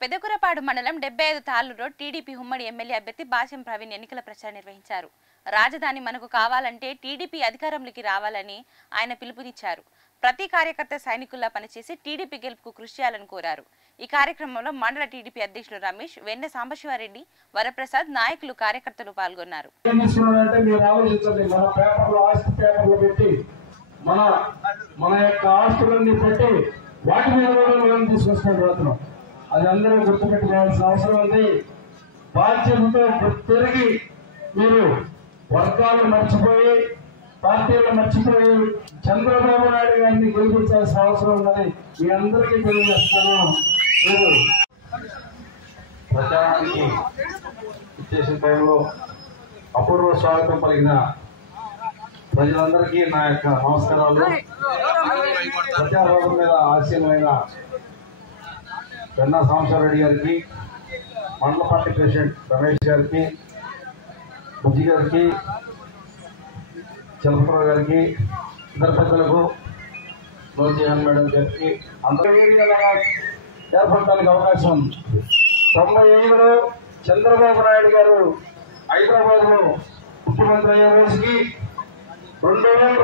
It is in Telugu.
పెదకురపాడు మండలం 75 తాళ్లూరులో టీడీపీ ఉమ్మడి ఎమ్మెల్యే అభ్యర్థి బాచెం ప్రవీణ్ ఎన్నికల ప్రచారం నిర్వహించారు. రాజధాని మనకు కావాలంటే టీడీపీ అధికారంలోకి రావాలని ఆయన పిలుపునిచ్చారు. ప్రతి కార్యకర్త సైనికుల్లా పనిచేసి టీడీపీ గెలుపుకు కృషి చేయాలని కోరారు. ఈ కార్యక్రమంలో మండల టీడీపీ అధ్యక్షులు రమేష్, వెన్న సాంబశివారెడ్డి, వరప్రసాద్, నాయకులు, కార్యకర్తలు పాల్గొన్నారు. అది అందరూ గుర్తుపెట్టుకోవాల్సిన అవసరం ఉంది. బాధ్యతతో తిరిగి మీరు వర్గాలు మర్చిపోయి, పార్టీలు మర్చిపోయి చంద్రబాబు నాయుడు గారిని గెలిపించాల్సిన అవసరం ఉందని మీ అందరికీ తెలియజేస్తాను. మీరు ప్రచారానికి ఇచ్చేసిన టైంలో అపూర్వ స్వాగతం పలికిన ప్రజలందరికీ నా యొక్క నమస్కారాలు. ప్రచారం మీద ఆశీనమైన వెన్న సాంబశివారెడ్డి గారికి, మండల పార్టీ ప్రెసిడెంట్ రమేష్ గారికి, బుజ్జి గారికి, చలపరావు గారికి, ఇతర పెద్దలకు, లోజీహన్ మేడం గారికి అందరూ ఏర్పడటానికి అవకాశం ఉంది. 95లో చంద్రబాబు నాయుడు గారు హైదరాబాద్లో ముఖ్యమంత్రి అయ్యే రోజుకి 2000